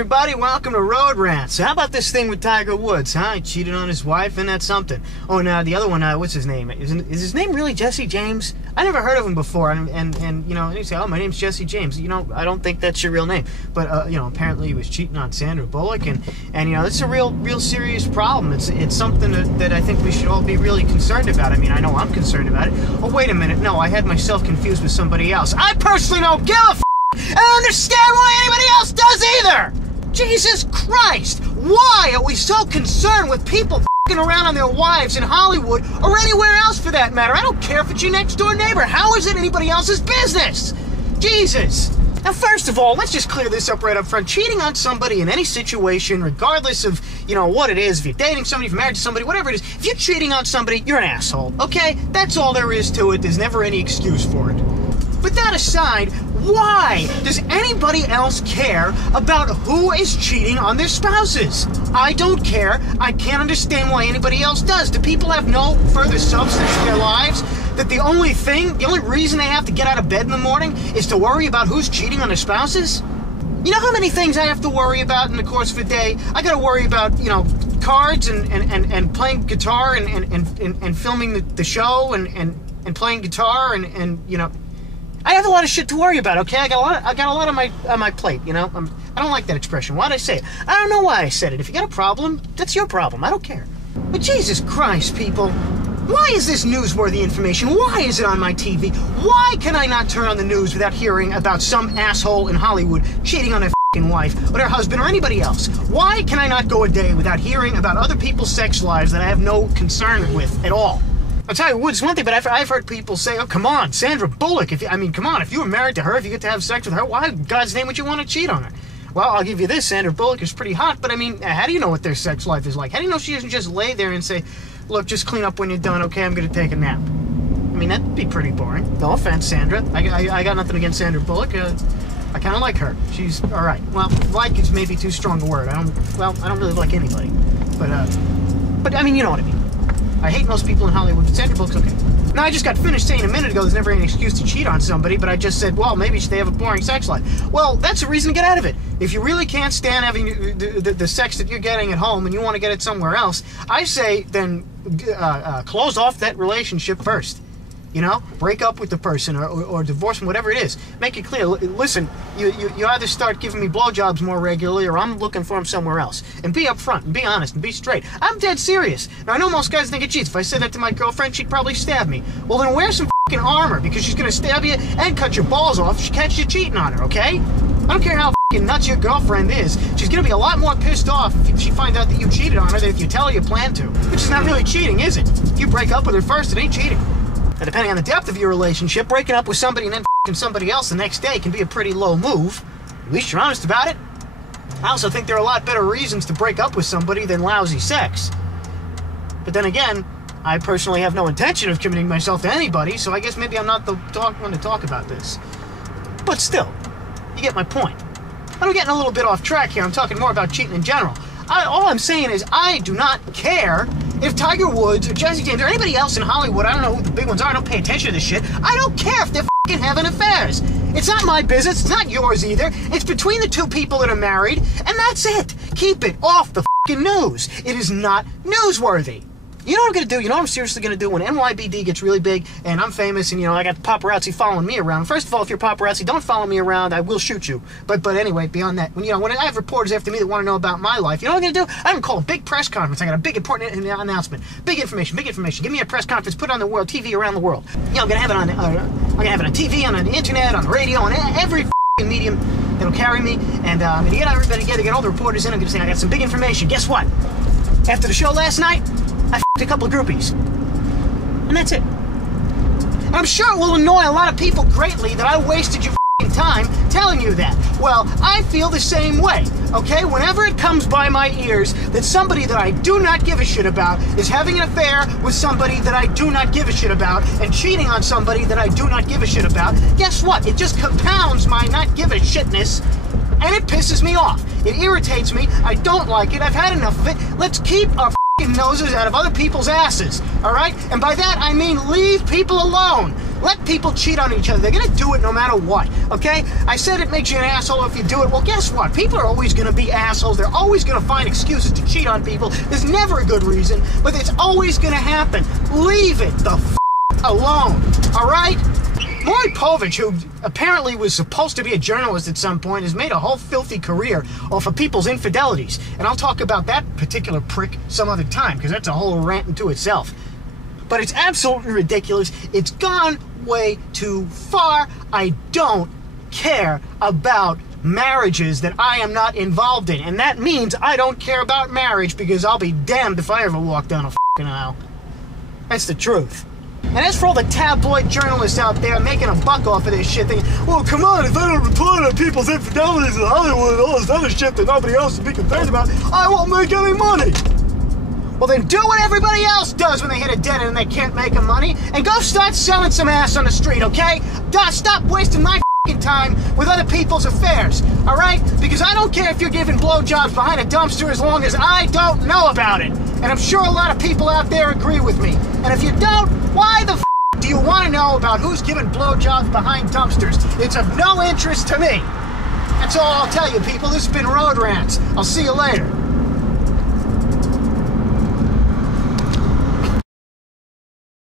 everybody, welcome to Road Rants. So how about this thing with Tiger Woods, huh? He cheated on his wife, and that's something. Oh, and the other one, what's his name? Is his name really Jesse James? I never heard of him before, and you know, and you say, oh, my name's Jesse James. You know, I don't think that's your real name. But, you know, apparently he was cheating on Sandra Bullock, and you know, it's a real serious problem. It's something that I think we should all be really concerned about. I mean, I know I'm concerned about it. Oh, wait a minute, no, I had myself confused with somebody else. I personally don't give a I don't understand why anybody else does either! Jesus Christ! Why are we so concerned with people f***ing around on their wives in Hollywood or anywhere else for that matter? I don't care if it's your next door neighbor. How is it anybody else's business? Jesus! Now, first of all, let's just clear this up right up front. Cheating on somebody in any situation, regardless of, you know, what it is, if you're dating somebody, if you're married to somebody, whatever it is, if you're cheating on somebody, you're an asshole, okay? That's all there is to it. There's never any excuse for it. But that aside, why does anybody else care about who is cheating on their spouses? I don't care. I can't understand why anybody else does. Do people have no further substance in their lives? That the only reason they have to get out of bed in the morning is to worry about who's cheating on their spouses? You know how many things I have to worry about in the course of a day? I gotta worry about, you know, cards and playing guitar and filming the show and playing guitar and you know, I have a lot of shit to worry about, okay? I got a lot on my plate, you know? I don't like that expression. Why'd I say it? I don't know why I said it. If you got a problem, that's your problem. I don't care. But Jesus Christ, people. Why is this newsworthy information? Why is it on my TV? Why can I not turn on the news without hearing about some asshole in Hollywood cheating on their f***ing wife or their husband or anybody else? Why can I not go a day without hearing about other people's sex lives that I have no concern with at all? I'll tell you, Woods, one thing, but I've heard people say, oh, come on, Sandra Bullock, come on, if you were married to her, if you get to have sex with her, why in God's name would you want to cheat on her? Well, I'll give you this, Sandra Bullock is pretty hot, but I mean, how do you know what their sex life is like? How do you know she doesn't just lay there and say, look, just clean up when you're done, okay, I'm going to take a nap? I mean, that'd be pretty boring. No offense, Sandra. I got nothing against Sandra Bullock. I kind of like her. She's all right. Well, like is maybe too strong a word. I don't really like anybody. But I mean, you know what I mean. I hate most people in Hollywood, but Sandra Bullock's okay. Now, I just got finished saying a minute ago there's never any excuse to cheat on somebody, but I just said, well, maybe they have a boring sex life. Well, that's a reason to get out of it. If you really can't stand having the sex that you're getting at home and you want to get it somewhere else, I say then close off that relationship first. You know, break up with the person or divorce them, whatever it is. Make it clear. Listen, you either start giving me blowjobs more regularly or I'm looking for them somewhere else. And be upfront and be honest and be straight. I'm dead serious. Now, I know most guys think it cheats. If I said that to my girlfriend, she'd probably stab me. Well, then wear some fucking armor because she's going to stab you and cut your balls off if she catches you cheating on her, okay? I don't care how fucking nuts your girlfriend is. She's going to be a lot more pissed off if she finds out that you cheated on her than if you tell her you plan to. Which is not really cheating, is it? If you break up with her first, it ain't cheating. And depending on the depth of your relationship, breaking up with somebody and then f***ing somebody else the next day can be a pretty low move. At least you're honest about it. I also think there are a lot better reasons to break up with somebody than lousy sex. But then again, I personally have no intention of committing myself to anybody, so I guess maybe I'm not the one to talk about this. But still, you get my point. I'm getting a little bit off track here. I'm talking more about cheating in general. All I'm saying is I do not care if Tiger Woods or Jesse James or anybody else in Hollywood, I don't know who the big ones are, I don't pay attention to this shit. I don't care if they're f***ing having affairs. It's not my business, it's not yours either. It's between the two people that are married, and that's it. Keep it off the f***ing news. It is not newsworthy. You know what I'm going to do? You know what I'm seriously going to do when NYBD gets really big and I'm famous and, you know, I got the paparazzi following me around. First of all, if you're paparazzi, don't follow me around. I will shoot you. But anyway, beyond that, when I have reporters after me that want to know about my life, you know what I'm going to do? I'm going to call a big press conference. I got a big important announcement. Big information. Give me a press conference. Put it on the world, TV around the world. You know, I'm going to have it on TV, on the internet, on the radio, on every medium that'll carry me. And I'm going to get everybody together, get all the reporters in. I'm going to say, I got some big information. Guess what? After the show last night, I f***ed a couple of groupies. And that's it. And I'm sure it will annoy a lot of people greatly that I wasted your f***ing time telling you that. Well, I feel the same way, okay? Whenever it comes by my ears that somebody that I do not give a shit about is having an affair with somebody that I do not give a shit about and cheating on somebody that I do not give a shit about, guess what? It just compounds my not give a shitness and it pisses me off. It irritates me. I don't like it. I've had enough of it. Let's keep our noses out of other people's asses, all right? And by that, I mean leave people alone. Let people cheat on each other. They're going to do it no matter what, okay? I said it makes you an asshole if you do it. Well, guess what? People are always going to be assholes. They're always going to find excuses to cheat on people. There's never a good reason, but it's always going to happen. Leave it the alone, all right? Maury Povich, who apparently was supposed to be a journalist at some point, has made a whole filthy career off of people's infidelities. And I'll talk about that particular prick some other time, because that's a whole rant into itself. But it's absolutely ridiculous. It's gone way too far. I don't care about marriages that I am not involved in. And that means I don't care about marriage, because I'll be damned if I ever walk down a fucking aisle. That's the truth. And as for all the tabloid journalists out there making a buck off of this shit, thinking, well, come on, if they don't report on people's infidelities in Hollywood and all this other shit that nobody else would be concerned about, I won't make any money. Well, then do what everybody else does when they hit a dead end and they can't make a money, and go start selling some ass on the street, okay? Stop wasting my fucking time with other people's affairs, all right? Because I don't care if you're giving blowjobs behind a dumpster as long as I don't know about it. And I'm sure a lot of people out there agree with me. And if you don't, why the do you want to know about who's giving blowjobs behind dumpsters? It's of no interest to me. That's all I'll tell you, people. This has been Road Rants. I'll see you later.